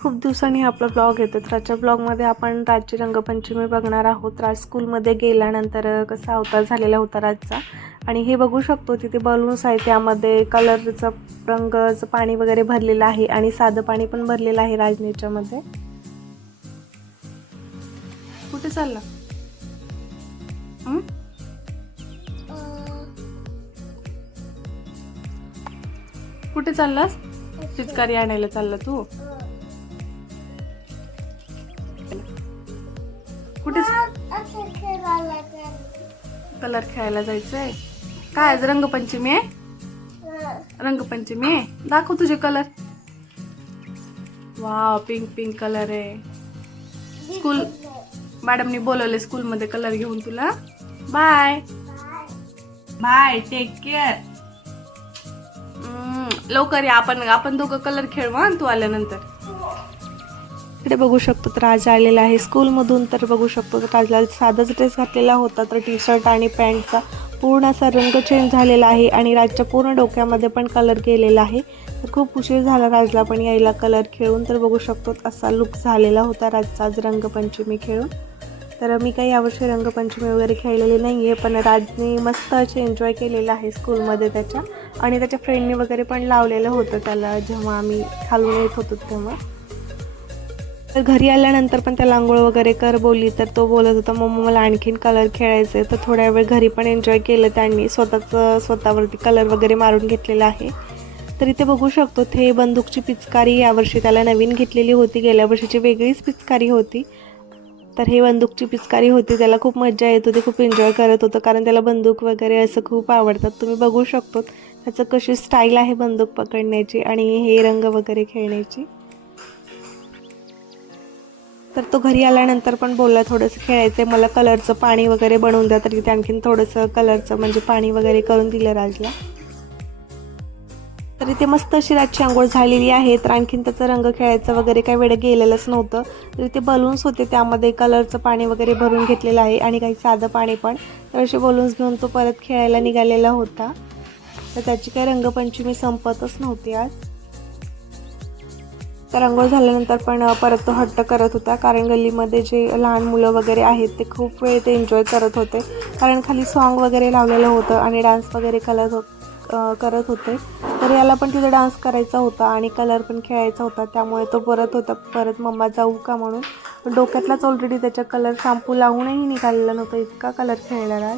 खूप दिवसांनी आपला ब्लॉग येतो. तर आजच्या ब्लॉगमध्ये आपण राज्य रंगपंचमी बघणार आहोत. राज स्कूलमध्ये गेल्यानंतर कसा अवतार झालेला होता राजचा. आणि हे बघू शकतो तिथे बलून्स आहे त्यामध्ये कलरचं रंगचं पाणी वगैरे भरलेलं आहे आणि साधं पाणी पण भरलेलं आहे राजनीच्यामध्ये कुठे चालला? कुठे चाललास? पिचकारी आणायला चालला तू? कलर खेळायला जायचंय. काय आज रंगपंचमी आहे? रंगपंचमी आहे? दाखव तुझे कलर. वा पिंक पिंक कलर आहे. स्कूल मॅडमनी बोलवले स्कूलमध्ये कलर घेऊन तुला. बाय बाय टेक केअर लवकर या. आपण आपण दोघं कलर खेळवा तू आल्यानंतर. इकडे बघू शकतो तर राज आलेला आहे. स्कूलमधून तर बघू शकतो तर साधाच ड्रेस घातलेला होता तर टी शर्ट आणि पॅन्टचा पूर्ण असा रंग चेंज झालेला आहे आणि राजच्या पूर्ण डोक्यामध्ये पण कलर केलेला आहे. तर खूप उशीर झाला राजला पण यायला कलर खेळून. तर बघू शकतो असा लुक झालेला होता राजचा आज रंगपंचमी खेळून. तर मी काही यावर्षी रंगपंचमी वगैरे खेळलेली नाही आहे पण राजने मस्त असे एन्जॉय केलेलं आहे स्कूलमध्ये त्याच्या. आणि त्याच्या फ्रेंडने वगैरे पण लावलेलं होतं त्याला जेव्हा आम्ही खालून येत होतो तेव्हा. तर घरी आल्यानंतर पण त्याला आंघोळ वगैरे कर बोलली तर तो बोलत होता मम्मा मला आणखीन कलर खेळायचे आहे." तर थोड्या वेळ घरी पण एन्जॉय केलं त्यांनी. स्वतःचं स्वतःवरती कलर वगैरे मारून घेतलेला आहे. तर इथे बघू शकतो ते बंदूकची पिचकारी यावर्षी त्याला नवीन घेतलेली होती. गेल्या वर्षीची वेगळीच पिचकारी होती. तर हे बंदूकची पिचकारी होती. त्याला खूप मजा येत होती खूप एन्जॉय करत होतं. कारण त्याला बंदूक वगैरे असं खूप आवडतात. तुम्ही बघू शकतो त्याचं कशी स्टाईल आहे बंदूक पकडण्याची आणि हे रंग वगैरे खेळण्याची. तर तो घरी आल्यानंतर पण बोलला थोडंसं खेळायचं आहे मला कलरचं पाणी वगैरे बनवून द्या. तर तिथे आणखीन थोडंसं कलरचं म्हणजे पाणी वगैरे करून दिलं राजला. तर इथे मस्त अशी रातची आंघोळ झालेली आहे तर आणखीन त्याचा रंग खेळायचं वगैरे काही वेळ गेलेलंच नव्हतं. तर इथे बलून्स होते त्यामध्ये कलरचं पाणी वगैरे भरून घेतलेलं आहे आणि काही साधं पाणी पण. तर असे बलून्स घेऊन तो परत खेळायला निघालेला होता. तर त्याची काही रंगपंचमी संपतच नव्हती आज. तर आंघोळ झाल्यानंतर पण परत तो हट्ट करत होता. कारण गल्लीमध्ये जे लहान मुलं वगैरे आहेत ते खूप वेळ ते एन्जॉय करत होते. कारण खाली सॉन्ग वगैरे लावलेलं होतं आणि डान्स वगैरे करत हो करत होते. तर याला पण तिथे डान्स करायचा होता आणि कलर पण खेळायचा होता. त्यामुळे तो परत होता. परत मम्मा जाऊ का म्हणून. पण डोक्यातलाच ऑलरेडी त्याच्या कलर शॅम्पू लावूनही निघालेला नव्हता इतका कलर खेळलेला.